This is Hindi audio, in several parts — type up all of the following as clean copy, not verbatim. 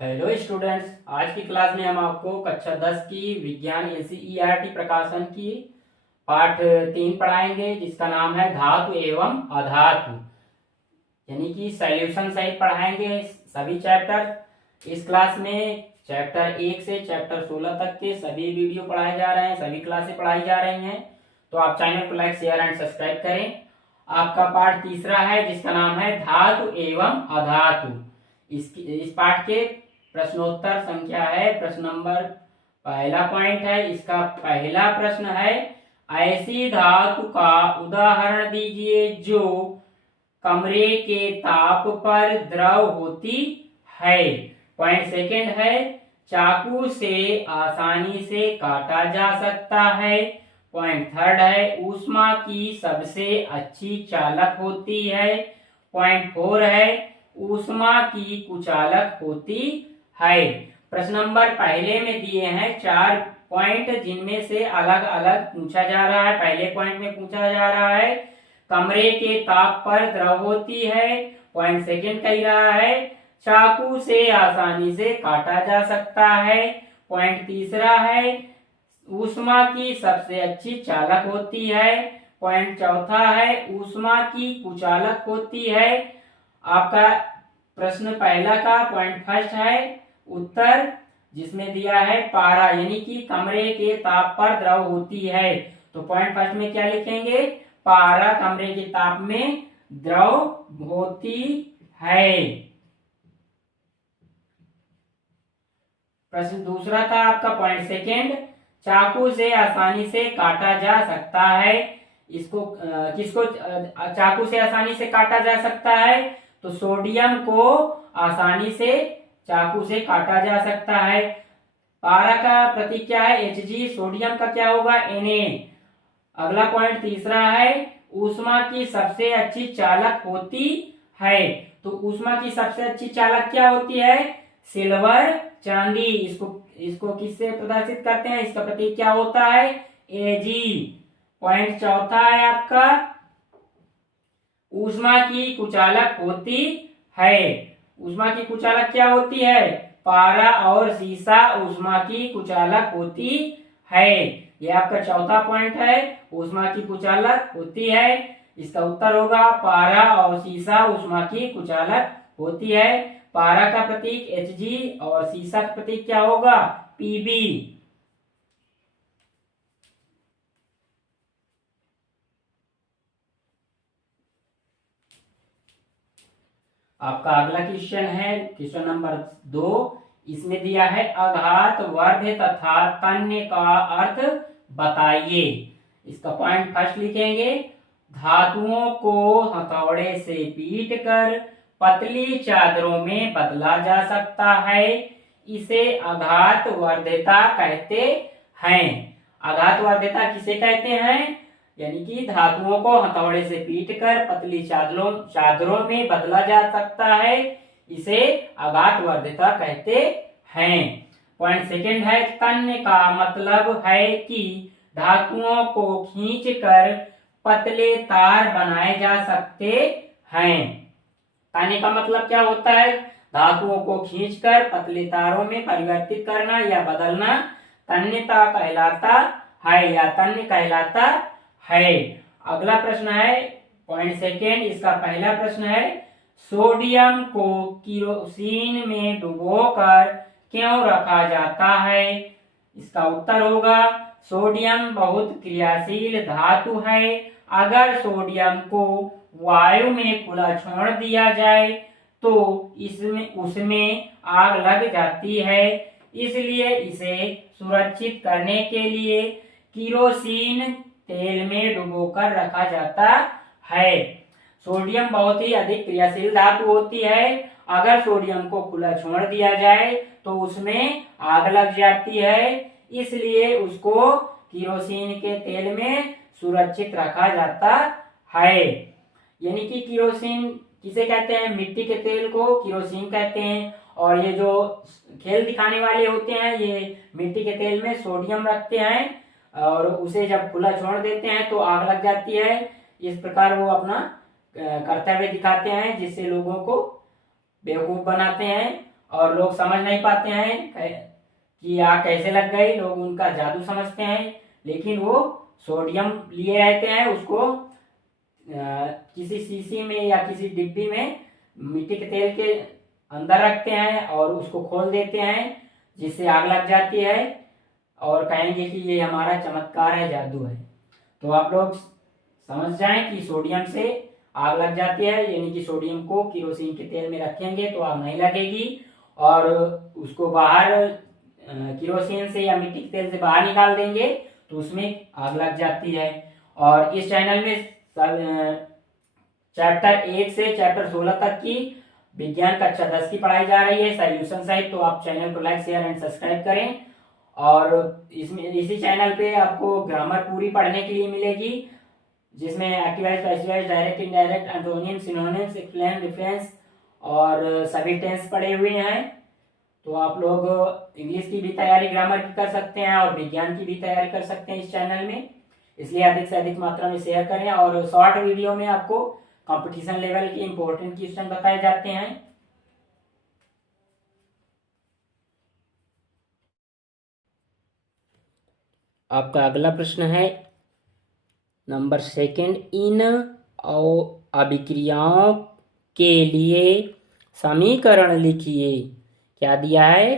हेलो स्टूडेंट्स, आज की क्लास में हम आपको कक्षा 10 की विज्ञान एनसीईआरटी प्रकाशन की पाठ 3 पढ़ाएंगे, जिसका नाम है धातु एवं अधातु। यानी कि सॉल्यूशन सहित पढ़ाएंगे सभी चैप्टर। इस क्लास में चैप्टर 1 से चैप्टर 16 तक के सभी वीडियो पढ़ाए जा रहे हैं, सभी क्लासें पढ़ाई जा रही हैं। तो आप चैनल को लाइक, शेयर एंड सब्सक्राइब करें। आपका पाठ तीसरा है, जिसका नाम है धातु एवं अधातु। इस पाठ के प्रश्नोत्तर संख्या है, प्रश्न नंबर पहला पॉइंट है। इसका पहला प्रश्न है, ऐसी धातु का उदाहरण दीजिए जो कमरे के ताप पर द्रव होती है। पॉइंट सेकंड है, चाकू से आसानी से काटा जा सकता है। पॉइंट थर्ड है, ऊष्मा की सबसे अच्छी चालक होती है। पॉइंट फोर है, ऊष्मा की कुचालक होती है। प्रश्न नंबर पहले में दिए हैं 4 पॉइंट, जिनमें से अलग अलग पूछा जा रहा है। पहले पॉइंट में पूछा जा रहा है कमरे के ताप पर द्रव होती है। पॉइंट सेकंड कह रहा है चाकू से आसानी से काटा जा सकता है। पॉइंट तीसरा है ऊष्मा की सबसे अच्छी चालक होती है। पॉइंट चौथा है ऊष्मा की कुचालक होती है। आपका प्रश्न पहला का पॉइंट फर्स्ट है उत्तर, जिसमें दिया है पारा, यानी कि कमरे के ताप पर द्रव होती है। तो पॉइंट फर्स्ट में क्या लिखेंगे? पारा कमरे के ताप में द्रव होती है। प्रश्न दूसरा था आपका पॉइंट सेकंड, चाकू से आसानी से काटा जा सकता है। इसको किसको चाकू से आसानी से काटा जा सकता है? तो सोडियम को आसानी से चाकू से काटा जा सकता है। पारा का प्रतीक क्या है? Hg। सोडियम का क्या होगा? Na। अगला पॉइंट तीसरा है ऊष्मा की सबसे अच्छी चालक होती है। तो ऊष्मा की सबसे अच्छी चालक क्या होती है? सिल्वर, चांदी। इसको किससे प्रदर्शित करते हैं? इसका प्रतीक क्या होता है? Ag। पॉइंट चौथा है आपका ऊष्मा की कुचालक होती है। ऊष्मा की कुचालक क्या होती है? पारा और सीसा ऊष्मा की कुचालक होती है। यह आपका चौथा पॉइंट है, ऊष्मा की कुचालक होती है। इसका उत्तर होगा पारा और सीसा ऊष्मा की कुचालक होती है। पारा का प्रतीक Hg और सीसा का प्रतीक क्या होगा? Pb। आपका अगला क्वेश्चन है क्वेश्चन नंबर 2। इसमें दिया है आघात, वर्ध तथा तन्य का अर्थ बताइए। इसका पॉइंट फर्स्ट लिखेंगे, धातुओं को हथौड़े से पीटकर पतली चादरों में बदला जा सकता है, इसे आघात वर्धता कहते हैं। आघात वर्धता किसे कहते हैं? यानी कि धातुओं को हथौड़े से पीटकर पतली चादरों में बदला जा सकता है, इसे आघात वर्धता कहते हैं। पॉइंट सेकंड है तन्य का मतलब है कि धातुओं को खींचकर पतले तार बनाए जा सकते हैं। तन्य का मतलब क्या होता है? धातुओं को खींचकर पतले तारों में परिवर्तित करना या बदलना तन्यता कहलाता है या तन्य कहलाता है। अगला प्रश्न है पॉइंट सेकेंड। इसका पहला प्रश्न है सोडियम को किरोसिन में डुबोकर क्यों रखा जाता है? इसका उत्तर होगा सोडियम बहुत क्रियाशील धातु है। अगर सोडियम को वायु में खुला छोड़ दिया जाए तो उसमें आग लग जाती है, इसलिए इसे सुरक्षित करने के लिए किरोसिन तेल में डुबोकर रखा जाता है। सोडियम बहुत ही अधिक क्रियाशील धातु होती है। अगर सोडियम को खुला छोड़ दिया जाए तो उसमें आग लग जाती है, इसलिए उसको किरोसिन के तेल में सुरक्षित रखा जाता है। यानी कि किरोसिन किसे कहते हैं? मिट्टी के तेल को किरोसिन कहते हैं। और ये जो खेल दिखाने वाले होते हैं ये मिट्टी के तेल में सोडियम रखते हैं और उसे जब खुला छोड़ देते हैं तो आग लग जाती है। इस प्रकार वो अपना कर्तव्य दिखाते हैं, जिससे लोगों को बेवकूफ बनाते हैं और लोग समझ नहीं पाते हैं कि आग कैसे लग गई, लोग उनका जादू समझते हैं, लेकिन वो सोडियम लिए रहते हैं, उसको किसी शीशी में या किसी डिब्बी में मिट्टी के तेल के अंदर रखते हैं और उसको खोल देते हैं, जिससे आग लग जाती है और कहेंगे कि ये हमारा चमत्कार है, जादू है। तो आप लोग समझ जाएं कि सोडियम से आग लग जाती है, यानी कि सोडियम को केरोसिन के तेल में रखेंगे तो आग नहीं लगेगी, और उसको बाहर केरोसिन से या मिट्टी के तेल से बाहर निकाल देंगे तो उसमें आग लग जाती है। और इस चैनल में चैप्टर 1 से चैप्टर 16 तक की विज्ञान कक्षा 10 की पढ़ाई जा रही है सॉल्यूशन सहित। तो आप चैनल को लाइक शेयर एंड सब्सक्राइब करें, और इसमें इसी चैनल पे आपको ग्रामर पूरी पढ़ने के लिए मिलेगी, जिसमें एक्टिवाइज, passivise, direct, indirect, antonym, synonyms, explain, reference और सभी टेंस पढ़े हुए हैं। तो आप लोग इंग्लिश की भी तैयारी ग्रामर की कर सकते हैं और विज्ञान की भी तैयारी कर सकते हैं इस चैनल में। इसलिए अधिक से अधिक मात्रा में शेयर करें, और शॉर्ट वीडियो में आपको कंपटीशन लेवल के इंपॉर्टेंट क्वेश्चन बताए जाते हैं। आपका अगला प्रश्न है नंबर 2, इन अभिक्रियाओं के लिए समीकरण लिखिए। क्या दिया है?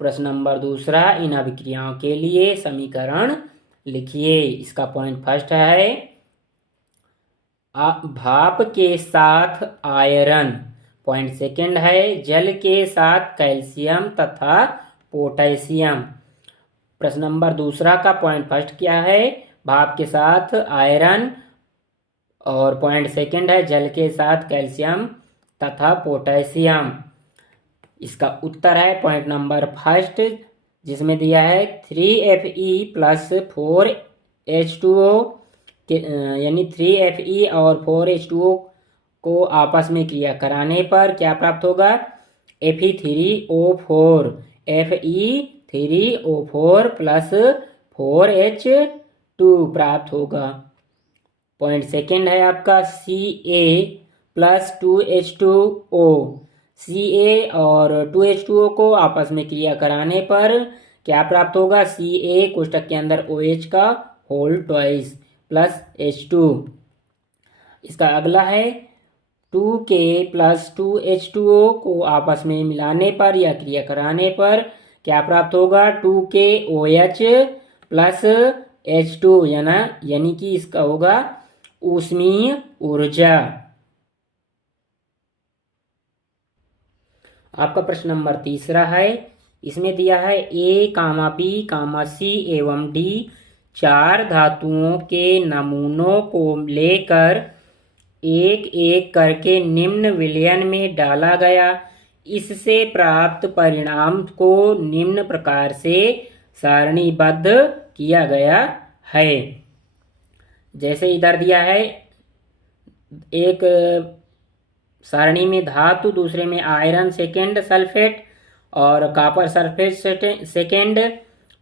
प्रश्न नंबर 2, इन अभिक्रियाओं के लिए समीकरण लिखिए। इसका पॉइंट फर्स्ट है भाप के साथ आयरन, पॉइंट सेकंड है जल के साथ कैल्शियम तथा पोटेशियम। प्रश्न नंबर 2 का पॉइंट फर्स्ट क्या है? भाप के साथ आयरन, और पॉइंट सेकंड है जल के साथ कैल्शियम तथा पोटेशियम। इसका उत्तर है पॉइंट नंबर फर्स्ट, जिसमें दिया है 3Fe प्लस 4H2O, यानी 3Fe और 4H2O को आपस में क्रिया कराने पर क्या प्राप्त होगा? Fe3O4, Fe3O4 प्लस 4H2 प्राप्त होगा। पॉइंट सेकेंड है आपका Ca प्लस 2H2O, Ca और 2H2O को आपस में क्रिया कराने पर क्या प्राप्त होगा? Ca कोष्टक के अंदर OH का होल ट्वाइस प्लस H2। इसका अगला है 2K प्लस 2H2O को आपस में मिलाने पर या क्रिया कराने पर क्या प्राप्त होगा? 2KOH प्लस H2, यानी कि इसका होगा ऊष्मीय ऊर्जा। आपका प्रश्न नंबर 3 है, इसमें दिया है A, B, C एवं D 4 धातुओं के नमूनों को लेकर एक एक करके निम्न विलयन में डाला गया। इससे प्राप्त परिणाम को निम्न प्रकार से सारणीबद्ध किया गया है। जैसे इधर दिया है, एक सारणी में धातु, दूसरे में आयरन सेकेंड सल्फेट और कॉपर सल्फेट सेकेंड,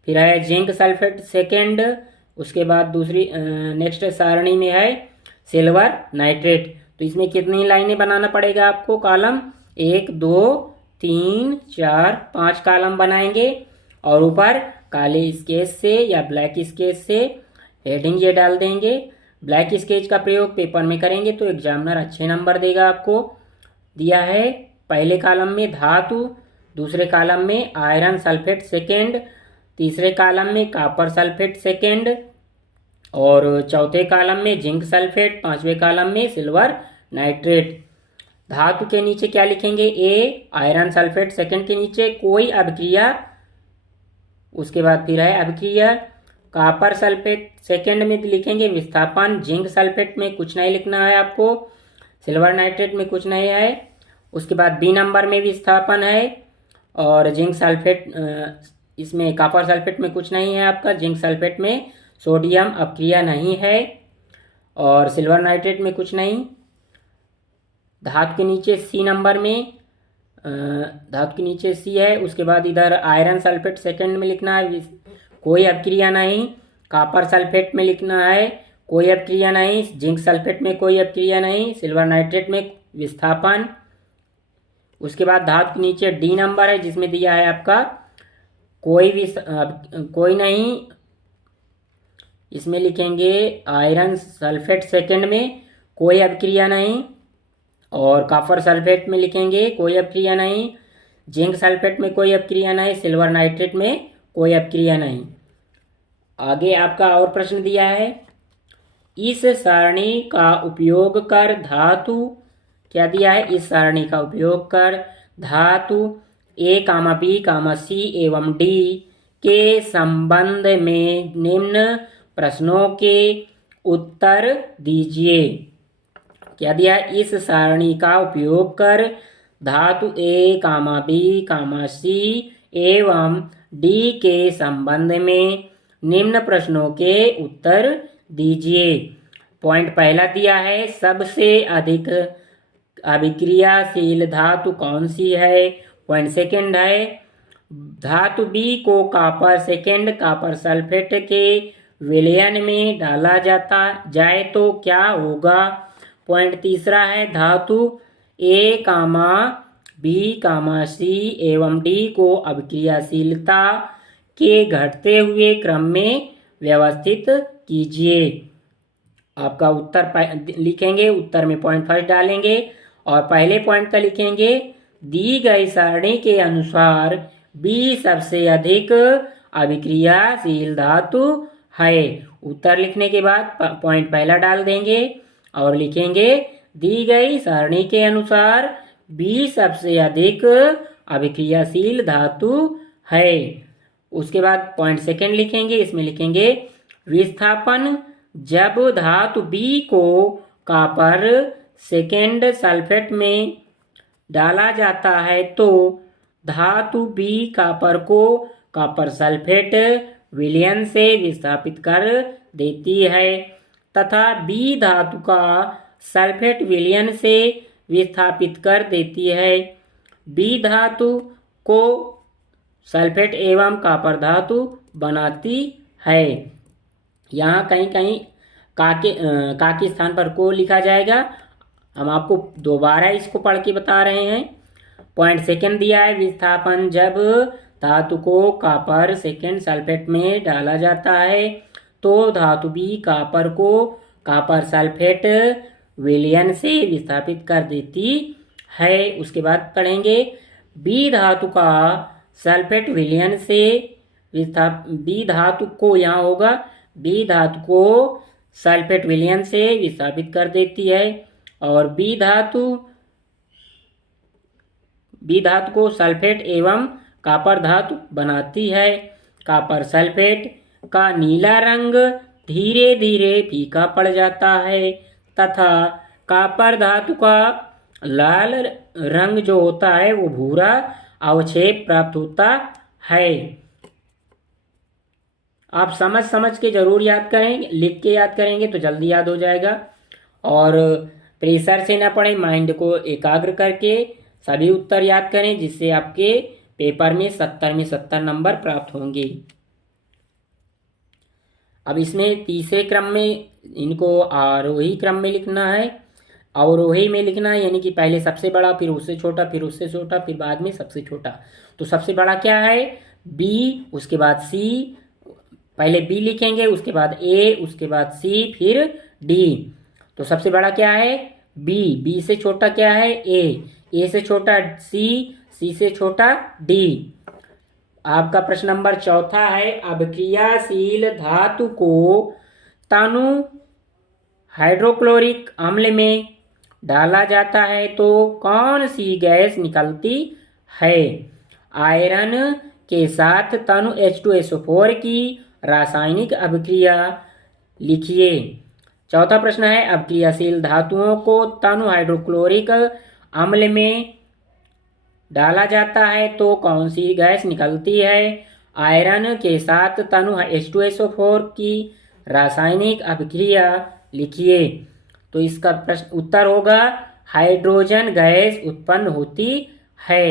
फिर है जिंक सल्फेट सेकेंड, उसके बाद दूसरी नेक्स्ट सारणी में है सिल्वर नाइट्रेट। तो इसमें कितनी लाइनें बनाना पड़ेगा आपको? कॉलम 1 2 3 4 5 कॉलम बनाएंगे, और ऊपर काले स्केच से या ब्लैक स्केच से हेडिंग ये डाल देंगे। ब्लैक स्केच का प्रयोग पेपर में करेंगे तो एग्जामिनर अच्छे नंबर देगा आपको। दिया है पहले कॉलम में धातु, दूसरे कॉलम में आयरन सल्फेट सेकेंड, तीसरे कॉलम में कॉपर सल्फेट सेकेंड, और चौथे कॉलम में जिंक सल्फेट, पांचवें कॉलम में सिल्वर नाइट्रेट। धातु के नीचे क्या लिखेंगे? ए, आयरन सल्फेट सेकेंड के नीचे कोई अभिक्रिया, उसके बाद फिर है अभिक्रिया। कॉपर सल्फेट सेकेंड में लिखेंगे विस्थापन। जिंक सल्फेट में कुछ नहीं लिखना है आपको, सिल्वर नाइट्रेट में कुछ नहीं है। उसके बाद बी नंबर में विस्थापन है, और जिंक सल्फेट, इसमें कॉपर सल्फेट में कुछ नहीं है आपका। जिंक सल्फेट में सोडियम अपक्रिया नहीं है, और सिल्वर नाइट्रेट में कुछ नहीं। धातु के नीचे सी नंबर में, धातु के नीचे सी है। उसके बाद इधर आयरन सल्फेट सेकेंड में लिखना है, कोई अपक्रिया नहीं। कॉपर सल्फेट में लिखना है, कोई अपक्रिया नहीं। जिंक सल्फेट में कोई अपक्रिया नहीं। सिल्वर नाइट्रेट में विस्थापन। उसके बाद धातु के नीचे डी नंबर है जिसमें दिया है आपका कोई भी कोई नहीं, इसमें लिखेंगे आयरन सल्फेट सेकंड में कोई अभिक्रिया नहीं, और कॉपर सल्फेट में लिखेंगे कोई अभिक्रिया नहीं, जिंक सल्फेट में कोई अभिक्रिया नहीं, सिल्वर नाइट्रेट में कोई अभिक्रिया नहीं। आगे आपका और प्रश्न दिया है, इस सारणी का उपयोग कर धातु, क्या दिया है, इस सारणी का उपयोग कर धातु ए कामा बी कामा सी एवं डी के संबंध में निम्न प्रश्नों के उत्तर दीजिए। क्या दिया है, इस सारणी का उपयोग कर धातु ए कामा बी कामा सी एवं डी के संबंध में निम्न प्रश्नों के उत्तर दीजिए। पॉइंट पहला दिया है, सबसे अधिक अभिक्रियाशील धातु कौन सी है। पॉइंट सेकंड है, धातु बी को कॉपर सेकंड कॉपर सल्फेट के विलयन में डाला जाता जाए तो क्या होगा। पॉइंट तीसरा है, धातु ए कामा बी कामा सी एवं डी को अभिक्रियाशीलता के घटते हुए क्रम में व्यवस्थित कीजिए। आपका उत्तर लिखेंगे, उत्तर में पॉइंट फर्स्ट डालेंगे और पहले पॉइंट का लिखेंगे, दी गई सारणी के अनुसार बी सबसे अधिक अभिक्रियाशील धातु है। उत्तर लिखने के बाद पॉइंट पहला डाल देंगे और लिखेंगे, दी गई सारणी के अनुसार बी सबसे अधिक अभिक्रियाशील धातु है। उसके बाद पॉइंट सेकंड लिखेंगे, इसमें लिखेंगे, विस्थापन जब धातु बी को कॉपर सेकंड सल्फेट में डाला जाता है तो धातु बी कॉपर को कॉपर सल्फेट विलयन से विस्थापित कर देती है तथा बी धातु का सल्फेट विलयन से विस्थापित कर देती है। बी धातु को सल्फेट एवं कॉपर धातु बनाती है। यहाँ कहीं कहीं का के स्थान पर को लिखा जाएगा, हम आपको दोबारा इसको पढ़ के बता रहे हैं। पॉइंट सेकंड दिया है, विस्थापन जब धातु को कॉपर सेकंड सल्फेट में डाला जाता है तो धातु बी कॉपर को कॉपर सल्फेट विलयन से विस्थापित कर देती है। उसके बाद पढ़ेंगे, बी धातु का सल्फेट विलयन से बी धातु को, यहाँ होगा बी धातु को सल्फेट विलयन से विस्थापित कर देती है और बी धातु को सल्फेट एवं कॉपर धातु बनाती है। कॉपर सल्फेट का नीला रंग धीरे धीरे फीका पड़ जाता है तथा कॉपर धातु का लाल रंग जो होता है वो भूरा अवक्षेप प्राप्त होता है। आप समझ के जरूर याद करेंगे, लिख के याद करेंगे तो जल्दी याद हो जाएगा। और प्रेशर से ना पढ़ें, माइंड को एकाग्र करके सभी उत्तर याद करें जिससे आपके पेपर में 70 में 70 नंबर प्राप्त होंगे। अब इसमें तीसरे क्रम में इनको आरोही क्रम में लिखना है, अवरोही में लिखना है, यानी कि पहले सबसे बड़ा, फिर उससे छोटा, फिर उससे छोटा, फिर बाद में सबसे छोटा। तो सबसे बड़ा क्या है, बी, उसके बाद सी, पहले बी लिखेंगे, उसके बाद ए, उसके बाद सी, फिर डी। तो सबसे बड़ा क्या है, बी, बी से छोटा क्या है, ए से छोटा सी, सी से छोटा डी। आपका प्रश्न नंबर चौथा है, अभिक्रियाशील धातु को तनु हाइड्रोक्लोरिक अम्ल में डाला जाता है तो कौन सी गैस निकलती है। आयरन के साथ तनु H2SO4 की रासायनिक अभिक्रिया लिखिए। चौथा प्रश्न है, अभिक्रियाशील धातुओं को तनु हाइड्रोक्लोरिक अम्ल में डाला जाता है तो कौन सी गैस निकलती है। आयरन के साथ तनु H2SO4 की रासायनिक अभिक्रिया लिखिए। तो इसका प्रश्न उत्तर होगा हाइड्रोजन गैस उत्पन्न होती है,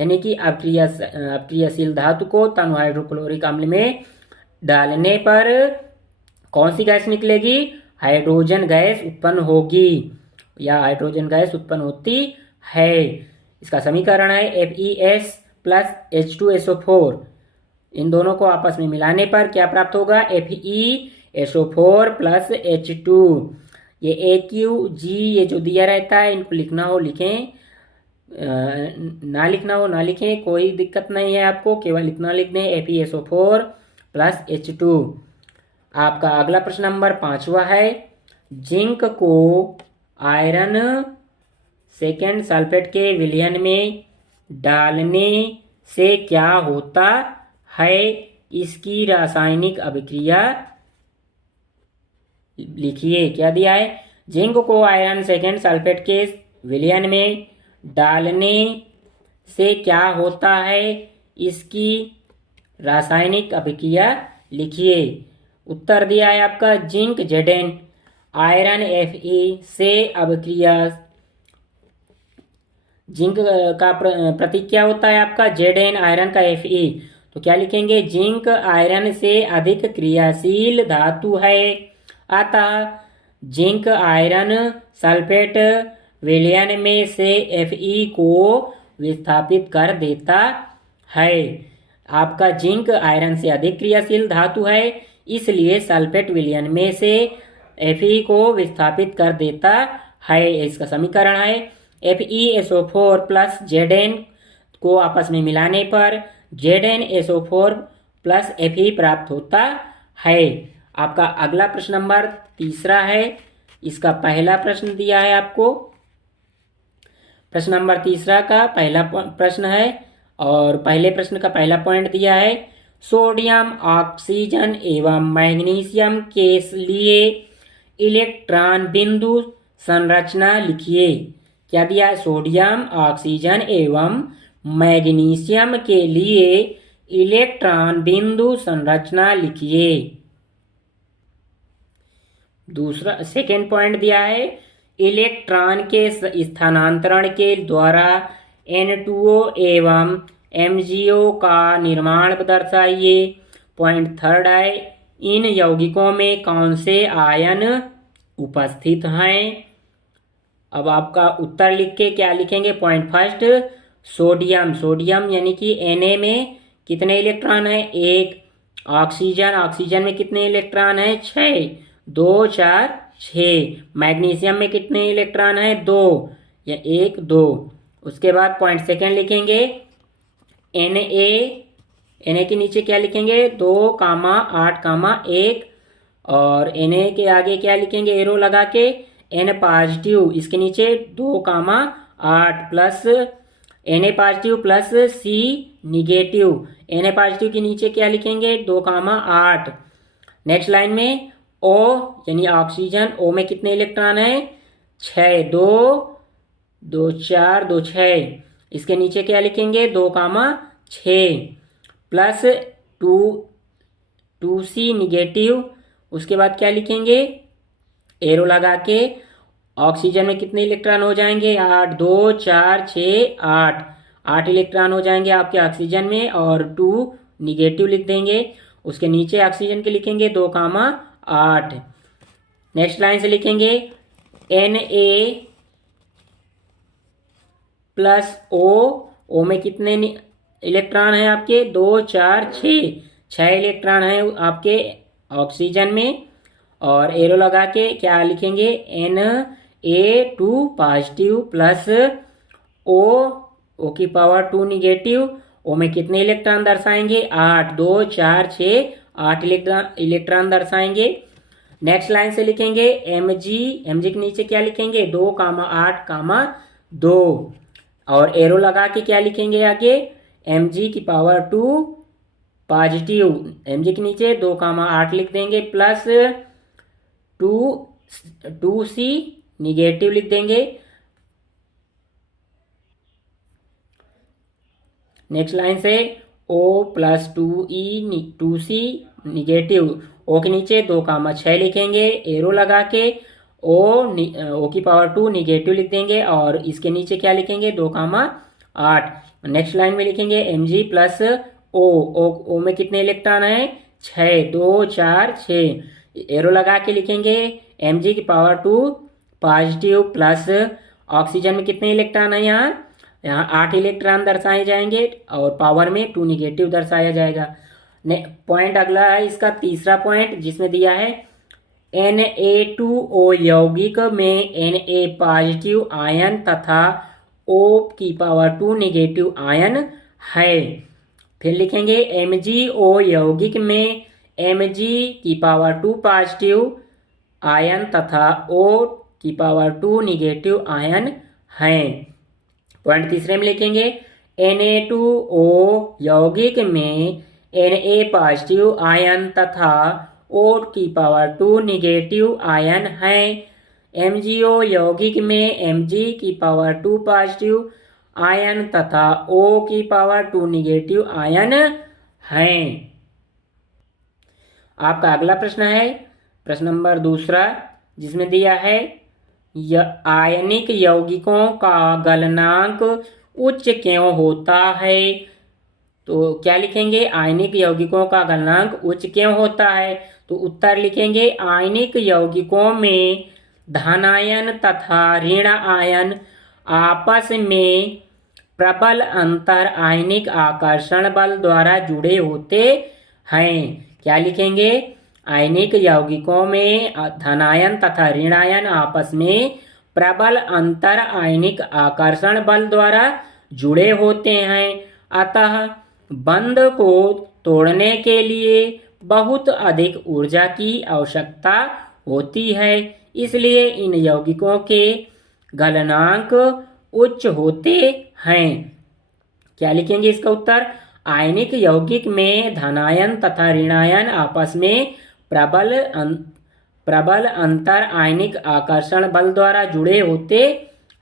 यानी कि अभिक्रियाशील धातु को तनु हाइड्रोक्लोरिक अम्ल में डालने पर कौन सी गैस निकलेगी, हाइड्रोजन गैस उत्पन्न होगी या हाइड्रोजन गैस उत्पन्न होती है। इसका समीकरण है FeS प्लस H2SO4। इन दोनों को आपस में मिलाने पर क्या प्राप्त होगा? FeSO4 plus H2। ये AQG ये जो दिया रहता है, इनको लिखना हो लिखें, ना लिखना हो ना लिखें, कोई दिक्कत नहीं है आपको, केवल इतना लिख दें FeSO4 प्लस H2। आपका अगला प्रश्न नंबर 5वां है, जिंक को आयरन सेकेंड सल्फेट के विलयन में डालने से क्या होता है? इसकी रासायनिक अभिक्रिया लिखिए। क्या दिया है? जिंक को आयरन सेकेंड सल्फेट के विलयन में डालने से क्या होता है? इसकी रासायनिक अभिक्रिया लिखिए। उत्तर दिया है आपका जिंक Zn आयरन Fe से अभिक्रिया। जिंक का प्रतीक क्या होता है आपका? Zn आयरन का Fe। तो क्या लिखेंगे? जिंक आयरन से अधिक क्रियाशील धातु है, अतः जिंक आयरन सल्फेट विलयन में से Fe को विस्थापित कर देता है। आपका जिंक आयरन से अधिक क्रियाशील धातु है, इसलिए सल्फेट विलयन में से Fe को विस्थापित कर देता है। इसका समीकरण है FeSO4 प्लस Zn को आपस में मिलाने पर ZnSO4 प्लस Fe प्राप्त होता है। आपका अगला प्रश्न नंबर 3 है। इसका पहला प्रश्न दिया है आपको। प्रश्न नंबर 3 का पहला प्रश्न है और पहले प्रश्न का पहला पॉइंट दिया है, सोडियम ऑक्सीजन एवं मैग्नीशियम के लिए इलेक्ट्रॉन बिंदु संरचना लिखिए। क्या दिया है? सोडियम ऑक्सीजन एवं मैग्नीशियम के लिए इलेक्ट्रॉन बिंदु संरचना लिखिए। दूसरा सेकेंड पॉइंट दिया है, इलेक्ट्रॉन के स्थानांतरण के द्वारा N2O एवं MgO का निर्माण दर्शाइए। पॉइंट थर्ड है, इन यौगिकों में कौन से आयन उपस्थित हैं? अब आपका उत्तर लिख के क्या लिखेंगे? पॉइंट फर्स्ट, सोडियम यानी कि Na में कितने इलेक्ट्रॉन है? 1। ऑक्सीजन में कितने इलेक्ट्रॉन है? 6। 2 4 6। मैग्नीशियम में कितने इलेक्ट्रॉन है? 2 या 1 2। उसके बाद पॉइंट सेकेंड लिखेंगे Na के नीचे क्या लिखेंगे? 2, 8, 1 और Na के आगे क्या लिखेंगे? एरो लगा के N पॉजिटिव, इसके नीचे 2, 8 plus Na positive plus C negative. Na positive के नीचे क्या लिखेंगे? 2, 8। नेक्स्ट लाइन में O यानी ऑक्सीजन, O में कितने इलेक्ट्रॉन है? 6। 2 2 4 2 6। इसके नीचे क्या लिखेंगे? 2, 6 प्लस 2C निगेटिव। उसके बाद क्या लिखेंगे? एरो लगा के ऑक्सीजन में कितने इलेक्ट्रॉन हो जाएंगे? 8। 2 4 6 8। 8 इलेक्ट्रॉन हो जाएंगे आपके ऑक्सीजन में और 2 निगेटिव लिख देंगे। उसके नीचे ऑक्सीजन के लिखेंगे 2, 8। नेक्स्ट लाइन से लिखेंगे Na प्लस O में कितने इलेक्ट्रॉन है आपके? 2 4 6। 6 इलेक्ट्रॉन है आपके ऑक्सीजन में और एरो लगा के क्या लिखेंगे? Na2 पॉजिटिव प्लस O की पावर 2 निगेटिव। O में कितने इलेक्ट्रॉन दर्शाएंगे? 8। 2 4 6 8 इलेक्ट्रॉन दर्शाएंगे। नेक्स्ट लाइन से लिखेंगे Mg के नीचे क्या लिखेंगे? 2, 8, 2 और एरो लगा के क्या लिखेंगे आगे? Mg की पावर 2 पॉजिटिव। Mg के नीचे 2, 8 लिख देंगे प्लस 2C निगेटिव लिख देंगे। नेक्स्ट लाइन से O plus 2C negative. O के नीचे 2, 6 लिखेंगे, एरो लगा के O की पावर 2 निगेटिव लिख देंगे और इसके नीचे क्या लिखेंगे? 2, 8। नेक्स्ट लाइन में लिखेंगे Mg प्लस O में कितने इलेक्ट्रॉन है? 6। 2 4 6 एरो लगा के लिखेंगे Mg की पावर 2 पॉजिटिव प्लस ऑक्सीजन में कितने इलेक्ट्रॉन है? यहाँ यहाँ 8 इलेक्ट्रॉन दर्शाए जाएंगे और पावर में 2 निगेटिव दर्शाया जाएगा। पॉइंट अगला है इसका तीसरा पॉइंट, जिसमें दिया है Na2O यौगिक में Na पॉजिटिव आयन तथा O⁻² निगेटिव आयन है। फिर लिखेंगे MgO यौगिक में Mg⁻² पॉजिटिव आयन तथा O⁻² निगेटिव आयन है। पॉइंट तीसरे में लिखेंगे Na2O यौगिक में Na पॉजिटिव आयन तथा O⁻² निगेटिव आयन है। MgO यौगिक में Mg⁻² पॉजिटिव आयन तथा O⁻² निगेटिव आयन है। आपका अगला प्रश्न है प्रश्न नंबर दूसरा, जिसमें दिया है आयनिक यौगिकों का गलनांक उच्च क्यों होता है। तो क्या लिखेंगे, आयनिक यौगिकों का गलनांक उच्च क्यों होता है। तो उत्तर लिखेंगे आयनिक यौगिकों में धनायन तथा ऋण आयन आपस में प्रबल अंतर आयनिक आकर्षण बल द्वारा जुड़े होते हैं। क्या लिखेंगे, आयनिक यौगिकों में धनायन तथा ऋणायन आपस में प्रबल अंतर आयनिक आकर्षण बल द्वारा जुड़े होते हैं। अतः बंध को तोड़ने के लिए बहुत अधिक ऊर्जा की आवश्यकता होती है, इसलिए इन यौगिकों के गलनांक उच्च होते हैं। क्या लिखेंगे इसका उत्तर, आयनिक यौगिक में धनायन तथा ऋणायन आपस में प्रबल अंतर आयनिक आकर्षण बल द्वारा जुड़े होते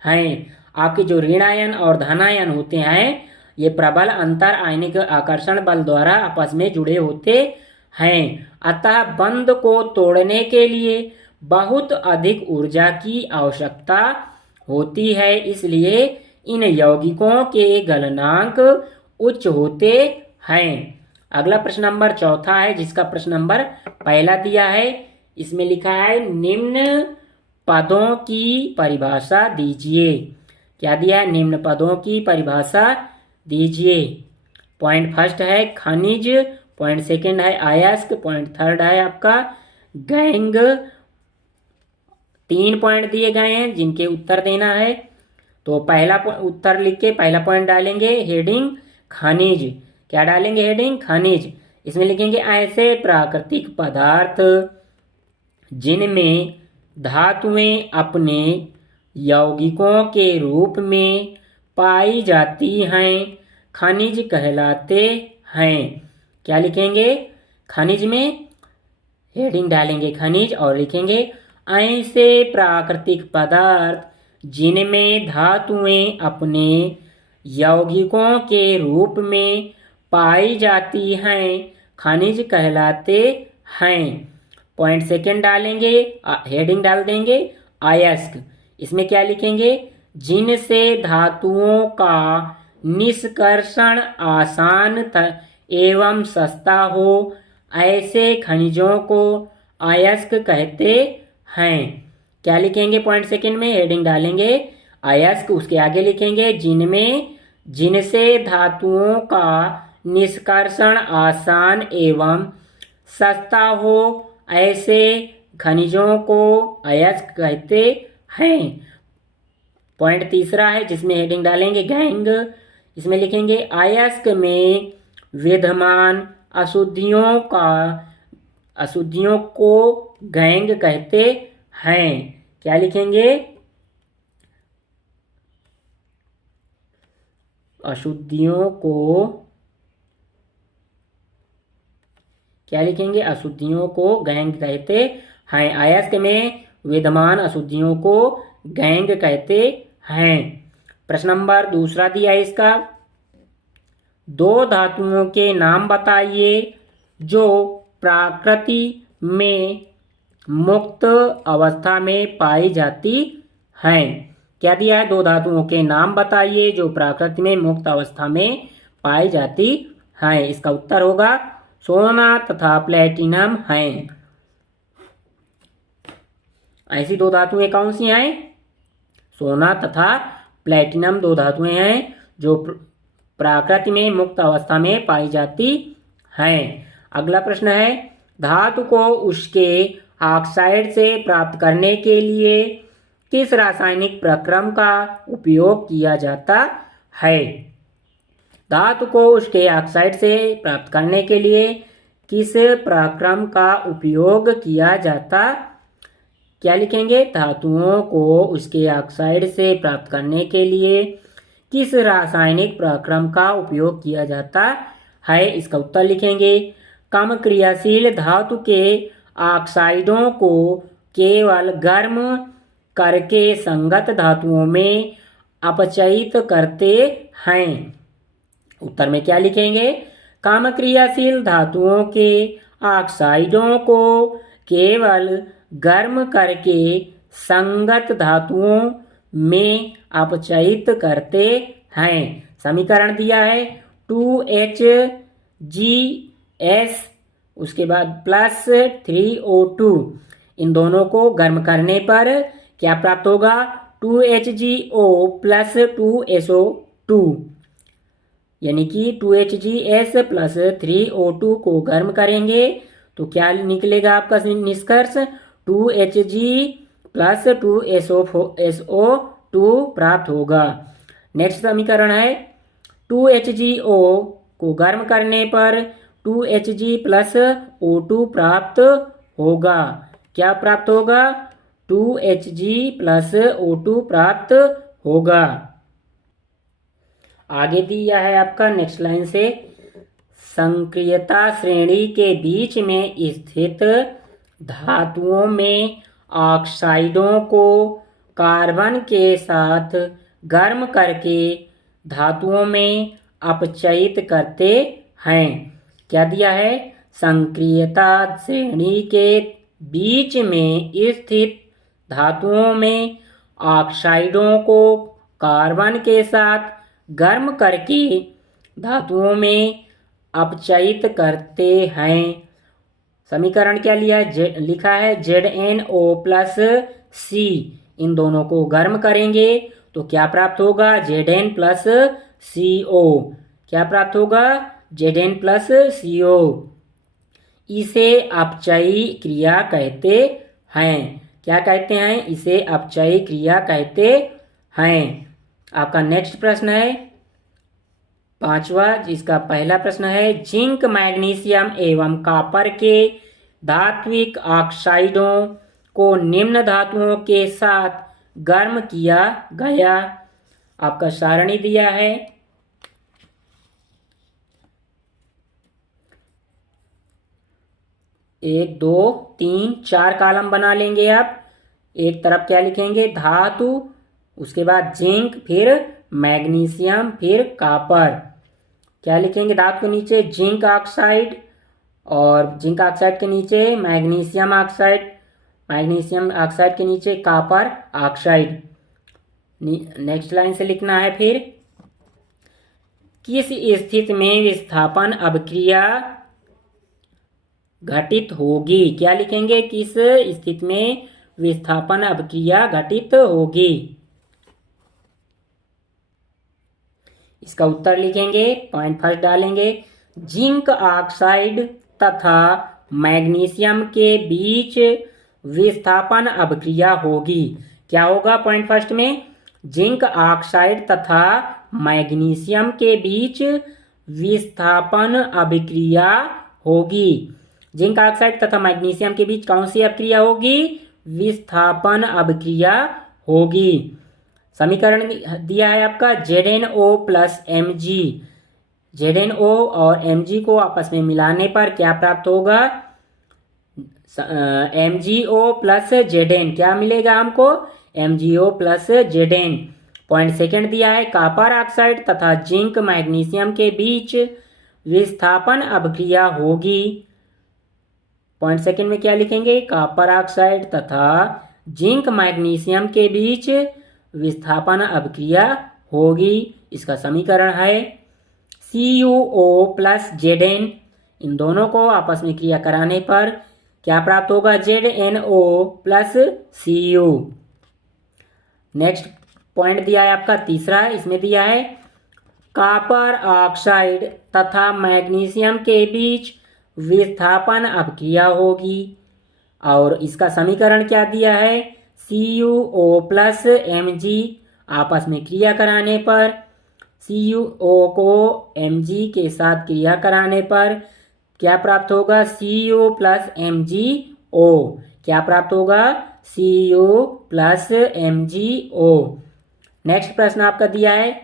हैं। आपके जो ऋणायन और धनायन होते हैं ये प्रबल अंतर आयनिक आकर्षण बल द्वारा आपस में जुड़े होते हैं। अतः बंध को तोड़ने के लिए बहुत अधिक ऊर्जा की आवश्यकता होती है, इसलिए इन यौगिकों के गलनांक उच्च होते हैं। अगला प्रश्न नंबर चौथा है, जिसका प्रश्न नंबर पहला दिया है। इसमें लिखा है निम्न पदों की परिभाषा दीजिए। क्या दिया है, निम्न पदों की परिभाषा दीजिए। पॉइंट फर्स्ट है खनिज, पॉइंट सेकंड है अयस्क, पॉइंट थर्ड है आपका गैंग। 3 पॉइंट दिए गए हैं जिनके उत्तर देना है। तो पहला उत्तर लिख के पहला पॉइंट डालेंगे हेडिंग खनिज। क्या डालेंगे, हेडिंग खनिज। इसमें लिखेंगे ऐसे प्राकृतिक पदार्थ जिनमें धातुएं अपने यौगिकों के रूप में पाई जाती हैं खनिज कहलाते हैं। क्या लिखेंगे, खनिज में हेडिंग डालेंगे खनिज और लिखेंगे ऐसे प्राकृतिक पदार्थ जिनमें धातुएं अपने यौगिकों के रूप में पाई जाती हैं खनिज कहलाते हैं। पॉइंट सेकंड डालेंगे, हेडिंग डाल देंगे अयस्क। इसमें क्या लिखेंगे, जिनसे धातुओं का निष्कर्षण आसान एवं सस्ता हो ऐसे खनिजों को अयस्क कहते हैं। क्या लिखेंगे, पॉइंट सेकंड में हेडिंग डालेंगे अयस्क, उसके आगे लिखेंगे जिनसे धातुओं का निष्कर्षण आसान एवं सस्ता हो ऐसे खनिजों को अयस्क कहते हैं। पॉइंट तीसरा है जिसमें हेडिंग डालेंगे गैंग। इसमें लिखेंगे अयस्क में विद्यमान अशुद्धियों को गैंग कहते हैं। क्या लिखेंगे, अशुद्धियों को क्या लिखेंगे, अशुद्धियों को गैंग कहते हैं। अयस्क में विद्यमान अशुद्धियों को गैंग कहते हैं। प्रश्न नंबर दूसरा दिया है इसका, 2 धातुओं के नाम बताइए जो प्रकृति में मुक्त अवस्था में पाई जाती हैं। क्या दिया है, 2 धातुओं के नाम बताइए जो प्रकृति में मुक्त अवस्था में पाई जाती हैं। इसका उत्तर होगा सोना तथा प्लेटिनम हैं। ऐसी 2 धातुएं कौन सी हैं, सोना तथा प्लेटिनम 2 धातुएं हैं जो प्रकृति में मुक्त अवस्था में पाई जाती हैं। अगला प्रश्न है, धातु को उसके ऑक्साइड से प्राप्त करने के लिए किस रासायनिक प्रक्रम का उपयोग किया जाता है? धातु को उसके ऑक्साइड से प्राप्त करने के लिए किस प्रक्रम का उपयोग किया जाता? क्या लिखेंगे? धातुओं को उसके ऑक्साइड से प्राप्त करने के लिए किस रासायनिक प्रक्रम का उपयोग किया जाता है? इसका उत्तर लिखेंगे, कम क्रियाशील धातु के ऑक्साइडों को केवल गर्म करके संगत धातुओं में अपचयित करते हैं। उत्तर में क्या लिखेंगे? कम क्रियाशील धातुओं के ऑक्साइडों को केवल गर्म करके संगत धातुओं में अपचयित करते हैं। समीकरण दिया है 2HgS उसके बाद प्लस 3O2। इन दोनों को गर्म करने पर क्या प्राप्त होगा? 2HgO प्लस 2SO2, यानी कि 2HgS प्लस 3O2 को गर्म करेंगे तो क्या निकलेगा आपका निष्कर्ष? 2Hg प्लस 2SO2 प्राप्त होगा। नेक्स्ट समीकरण है 2HgO को गर्म करने पर 2Hg प्लस O2 प्राप्त होगा। क्या प्राप्त होगा? 2Hg प्लस O2 प्राप्त होगा। आगे दिया है आपका नेक्स्ट लाइन से, संक्रियता श्रेणी के बीच में स्थित धातुओं में ऑक्साइडों को कार्बन के साथ गर्म करके धातुओं में अपचयित करते हैं। क्या दिया है? संक्रियता श्रेणी के बीच में स्थित धातुओं में ऑक्साइडों को कार्बन के साथ गर्म करके धातुओं में अपचयित करते हैं। समीकरण क्या लिखा है? ZnO plus C। इन दोनों को गर्म करेंगे तो क्या प्राप्त होगा? Zn plus CO। क्या प्राप्त होगा? Zn plus CO। इसे अपचयी क्रिया कहते हैं। क्या कहते हैं? इसे अपचयी क्रिया कहते हैं। आपका नेक्स्ट प्रश्न है 5वां, जिसका पहला प्रश्न है, जिंक, मैग्नीशियम एवं कॉपर के धात्विक ऑक्साइडों को निम्न धातुओं के साथ गर्म किया गया। आपका सारणी दिया है 1 2 3 4 कॉलम बना लेंगे आप। एक तरफ क्या लिखेंगे? धातु, उसके बाद जिंक, फिर मैग्नीशियम, फिर कॉपर। क्या लिखेंगे? धातु के नीचे जिंक ऑक्साइड और जिंक ऑक्साइड के नीचे मैग्नीशियम ऑक्साइड, मैग्नीशियम ऑक्साइड के नीचे कॉपर ऑक्साइड। नेक्स्ट लाइन से लिखना है फिर, किस स्थिति में विस्थापन अभिक्रिया घटित होगी? क्या लिखेंगे? किस स्थिति में विस्थापन अभिक्रिया घटित होगी? इसका उत्तर लिखेंगे, पॉइंट फर्स्ट डालेंगे, जिंक ऑक्साइड तथा मैग्नीशियम के बीच विस्थापन अभिक्रिया होगी। क्या होगा? पॉइंट फर्स्ट में जिंक ऑक्साइड तथा मैग्नीशियम के बीच विस्थापन अभिक्रिया होगी। जिंक ऑक्साइड तथा मैग्नीशियम के बीच कौन सी अभिक्रिया होगी? विस्थापन अभिक्रिया होगी। समीकरण दिया है आपका ZnO प्लस Mg। ZnO और Mg को आपस में मिलाने पर क्या प्राप्त होगा? MgO plus Zn। क्या मिलेगा हमको? MgO plus Zn। Point second दिया है, कॉपर ऑक्साइड तथा जिंक मैग्नीशियम के बीच विस्थापन अभिक्रिया होगी। पॉइंट सेकंड में क्या लिखेंगे? कॉपर ऑक्साइड तथा जिंक मैग्नीशियम के बीच विस्थापन अभिक्रिया होगी। इसका समीकरण है CuO प्लस Zn। इन दोनों को आपस में क्रिया कराने पर क्या प्राप्त होगा? ZnO plus Cu। Next point दिया है आपका तीसरा है, इसमें दिया है कॉपर ऑक्साइड तथा मैग्नीशियम के बीच विस्थापन अभिक्रिया होगी। और इसका समीकरण क्या दिया है, CuO प्लस Mg आपस में क्रिया कराने पर, CuO को Mg के साथ क्रिया कराने पर क्या प्राप्त होगा, Cu प्लस MgO। क्या प्राप्त होगा, Cu प्लस MgO। नेक्स्ट प्रश्न आपका दिया है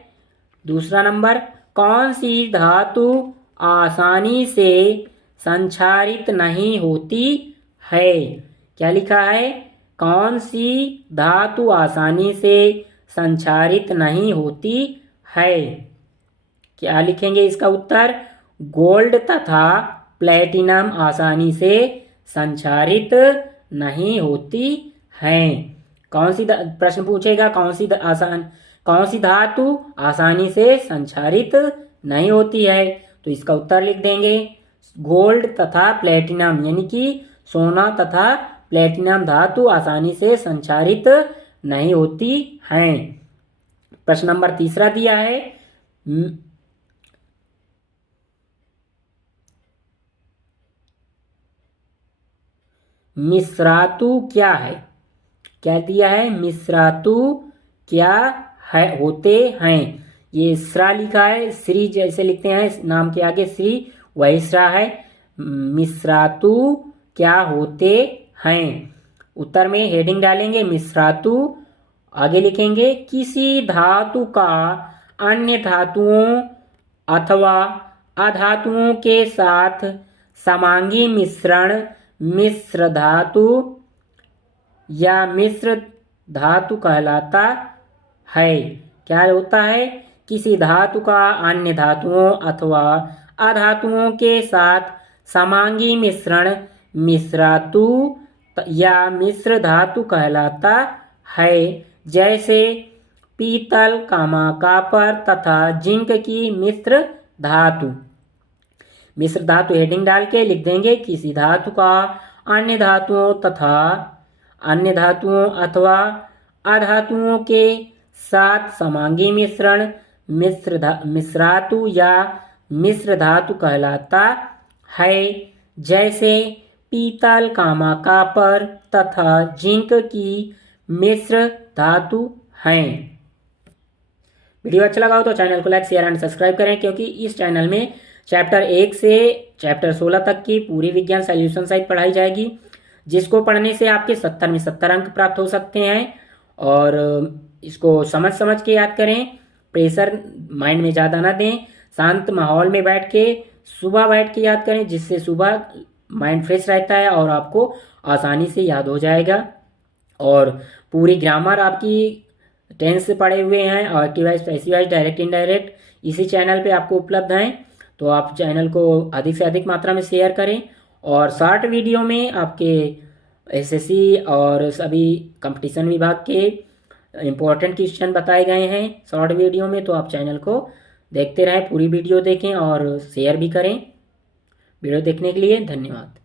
दूसरा नंबर, कौन सी धातु आसानी से संक्षारित नहीं होती है। क्या लिखा है, कौन सी धातु आसानी से संक्षारित नहीं होती है। क्या लिखेंगे इसका उत्तर, गोल्ड तथा प्लेटिनम आसानी से संक्षारित नहीं होती हैं। कौन सी प्रश्न पूछेगा, कौन सी धातु आसानी से संक्षारित नहीं होती है, तो इसका उत्तर लिख देंगे गोल्ड तथा प्लेटिनम, यानी कि सोना तथा प्लेटिनम धातु आसानी से संक्षारित नहीं होती हैं। प्रश्न नंबर तीसरा दिया है, मिश्रातु क्या है। क्या दिया है, मिश्रातु क्या है होते हैं। ये श्रा लिखा है, श्री जैसे लिखते हैं नाम के आगे श्री, वही श्रा है। मिश्रातु क्या होते हैं, उत्तर में हेडिंग डालेंगे मिश्रातु, आगे लिखेंगे किसी धातु का अन्य धातुओं अथवा अधातुओं के साथ समांगी मिश्रण मिश्र धातु या मिश्र धातु कहलाता है। क्या होता है, किसी धातु का अन्य धातुओं अथवा अधातुओं के साथ समांगी मिश्रण मिश्रातु या मिश्र धातु कहलाता है। जैसे पीतल, कॉपर तथा जिंक की मिश्र धातु। मिश्र धातु हेडिंग डाल के लिख देंगे किसी धातु का अन्य धातुओं तथा अन्य धातुओं अथवा अधातुओं के साथ समांगी मिश्रण मिश्रातु या मिश्र धातु कहलाता है। जैसे पीतल, कॉपर तथा जिंक की मिश्र धातु हैं। वीडियो अच्छा लगा हो तो चैनल को लाइक, शेयर एंड सब्सक्राइब करें, क्योंकि इस चैनल में चैप्टर 1 से चैप्टर 16 तक की पूरी विज्ञान सॉल्यूशन सहित पढ़ाई जाएगी, जिसको पढ़ने से आपके 70 में 70 अंक प्राप्त हो सकते हैं। और इसको समझ के याद करें, प्रेशर माइंड में ज़्यादा ना दें, शांत माहौल में बैठ के सुबह बैठ के याद करें, जिससे सुबह माइंड फ्रेश रहता है और आपको आसानी से याद हो जाएगा। और पूरी ग्रामर आपकी टेंस से पढ़े हुए हैं और active voice, passive wise, direct indirect इसी चैनल पे आपको उपलब्ध हैं। तो आप चैनल को अधिक से अधिक मात्रा में शेयर करें। और शॉर्ट वीडियो में आपके एसएससी और सभी कंपटीशन विभाग के इम्पोर्टेंट क्वेश्चन बताए गए हैं शॉर्ट वीडियो में, तो आप चैनल को देखते रहें, पूरी वीडियो देखें और शेयर भी करें। वीडियो देखने के लिए धन्यवाद।